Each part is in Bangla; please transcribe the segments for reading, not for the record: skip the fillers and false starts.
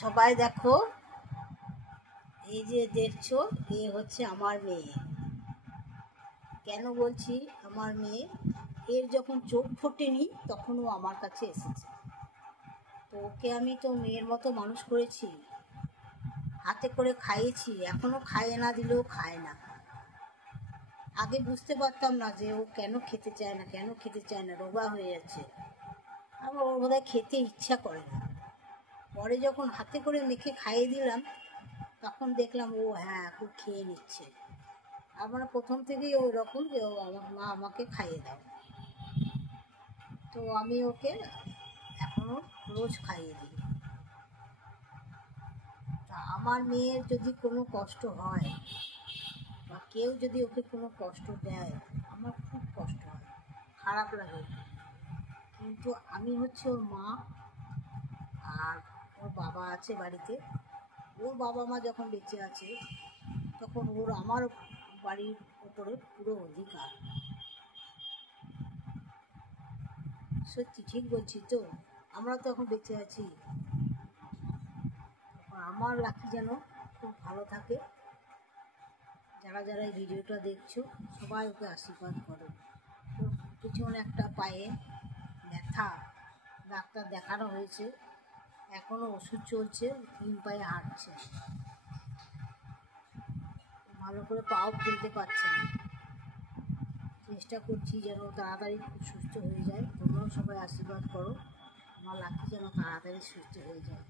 সবাই দেখো, এই যে দেখছো এ হচ্ছে আমার মেয়ে। কেন বলছি আমার মেয়ে? এর যখন চোখ ফোটেনি তখন ও আমার কাছে এসেছে। তো ওকে আমি তো মেয়ের মতো মানুষ করেছি, হাতে করে খাইয়েছি, এখনো খাইয়ে না দিলেও খায় না। আগে বুঝতে পারতাম না যে ও কেন খেতে চায় না, রোগা হয়ে যাচ্ছে। আবার ওর বোধহয় খেতে ইচ্ছা করে না। পরে যখন হাতে করে মেখে খাইয়ে দিলাম তখন দেখলাম ও হ্যাঁ খুব খেয়ে নিচ্ছে। আমার প্রথম থেকেই ওই রকম যে ও আমার মা আমাকে খাইয়ে দাও, তো আমি ওকে এখনও রোজ খাইয়ে দিই। তা আমার মেয়ের যদি কোনো কষ্ট হয় বা কেউ যদি ওকে কোনো কষ্ট দেয়, আমার খুব কষ্ট হয়, খারাপ লাগে। কিন্তু আমি হচ্ছে ওর মা, আর ওর বাবা আছে বাড়িতে। ওর বাবা মা যখন বেঁচে আছে তখন ওর আমার বাড়ির ওপরে পুরো অধিকার। সত্যি ঠিক বলছি তো, আমরা তো এখন বেঁচে আছি। আমার লাকি যেন খুব ভালো থাকে। যারা যারা এই ভিডিওটা দেখছো সবাই ওকে আশীর্বাদ করো। ওর পিছনে একটা পায়ে ব্যথা, ডাক্তার দেখানো হয়েছে, এখনও ওষুধ চলছে, 3 পায়ে হাঁটছে, ভালো করে পাও ফেলতে পারছে না। চেষ্টা করছি যেন তাড়াতাড়ি খুব সুস্থ হয়ে যায়। তোমরাও সবাই আশীর্বাদ করো আমার লাকি যেন তাড়াতাড়ি সুস্থ হয়ে যায়।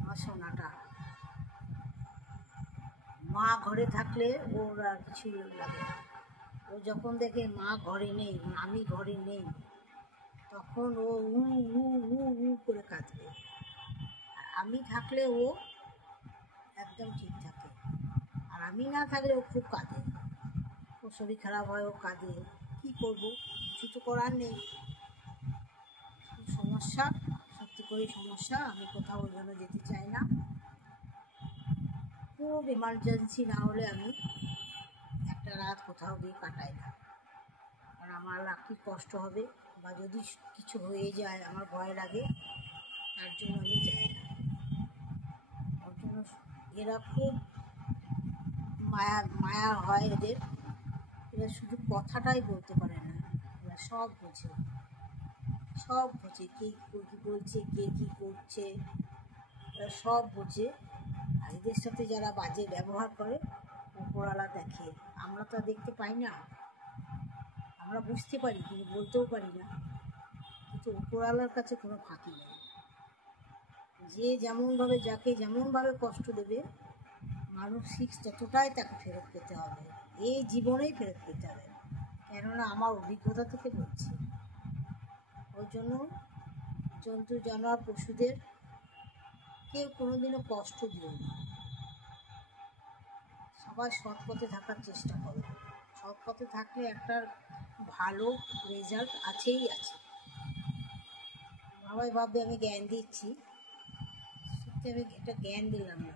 আমার সোনাটা, মা ঘরে থাকলে ওর আর কিছু লাগে না। ও যখন দেখে মা ঘরে নেই, আমি ঘরে নেই, তখন ও উ উ উ উ করে কাঁদবে। আর আমি থাকলে ও একদম ঠিক থাকে, আর আমি না থাকলে ও খুব কাঁদে। ওর শরীর খারাপ হয়, ও কাঁদে। কী করবো, কিছু তো করার নেই। সমস্যা, সত্যি করে সমস্যা। আমি কোথাও ওই জন্য যেতে চাই না। খুব এমার্জেন্সি না হলে আমি একটা রাত কোথাও গিয়ে কাটাই না, কারণ আমার লাকির কষ্ট হবে বা যদি কিছু হয়ে যায় আমার ভয় লাগে, তার জন্য আমি যাই না। ওর জন্য এরা খুব মায়া হয় এদের। এরা শুধু কথাটাই বলতে পারে না, এরা সব বোঝে, কে কী বলছে, কে কী করছে, এরা সব বোঝে। আর এদের সাথে যারা বাজে ব্যবহার করে ওপরওয়ালা দেখে, আমরা তো দেখতে পাই না। আমরা বুঝতে পারি কিন্তু বলতেও পারি না, কিন্তু ওপরওয়ালার কাছে কোনো ফাঁকি নেই। যে যেমনভাবে যাকে যেমনভাবে কষ্ট দেবে, মানসিক ততটাই তাকে ফেরত পেতে হবে, এই জীবনেই ফেরত পেতে হবে। কেননা আমার অভিজ্ঞতা থেকে বলছি। ওই জন্য জন্তু জানোয়ার পশুদের কেউ কোনোদিনও কষ্ট দিও না। সবাই সৎ পথে থাকার চেষ্টা করো। সৎ পথে থাকলে একটা ভালো রেজাল্ট আছেই আছে। সবাই ভাববে আমি জ্ঞান দিচ্ছি, সত্যি আমি এটা জ্ঞান দিলাম না।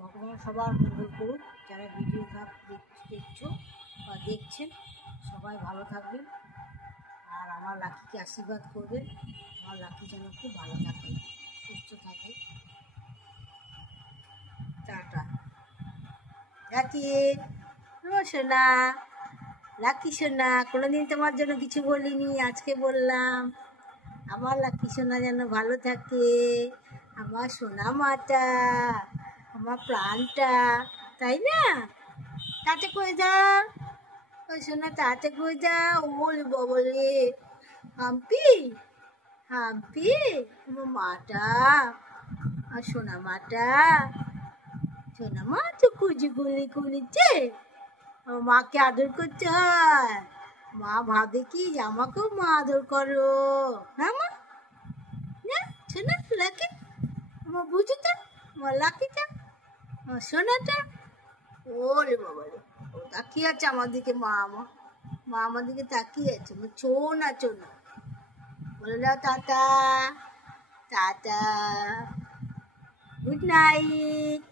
ভগবান সবার মঙ্গল করুক। যারা ভিডিও দেখছো বা দেখছেন সবাই ভালো থাকবেন, আর আমার লাকিকে আশীর্বাদ করবেন। আমার লাকি যেন খুব ভালো থাকে, সুস্থ থাকে। টাটা। লাকি, সোনা, লাকি সোনা, কোনোদিন তোমার জন্য কিছু বলিনি, আজকে বললাম। আমার লাকি সোনা যেন ভালো থাকে, আমার সোনা মাটা, আমার প্রাণটা, তাই না? তাতে করে দাও ওই সোনা, তাতে করে দাও। ওল বলে হাম্পি, হাম্পি আমার মাটা, আর সোনা মাটা, সোনা মা তো কুচি কুলিছে। আমার মাকে আদর করতে হয়। মা ভাবে কি যে আমাকেও মা আদর করো, হ্যাঁ মা? না সোনা লাকি, আমার বুঝিটা, আমার লাকিটা, আমার সোনাটা। ওরে বাবা রে, ও তাকিয়ে আছে আমার দিকে। মা আমার দিকে তাকিয়ে আছে। চোনা বলে দাও টাটা, টাটা, গুড নাইট।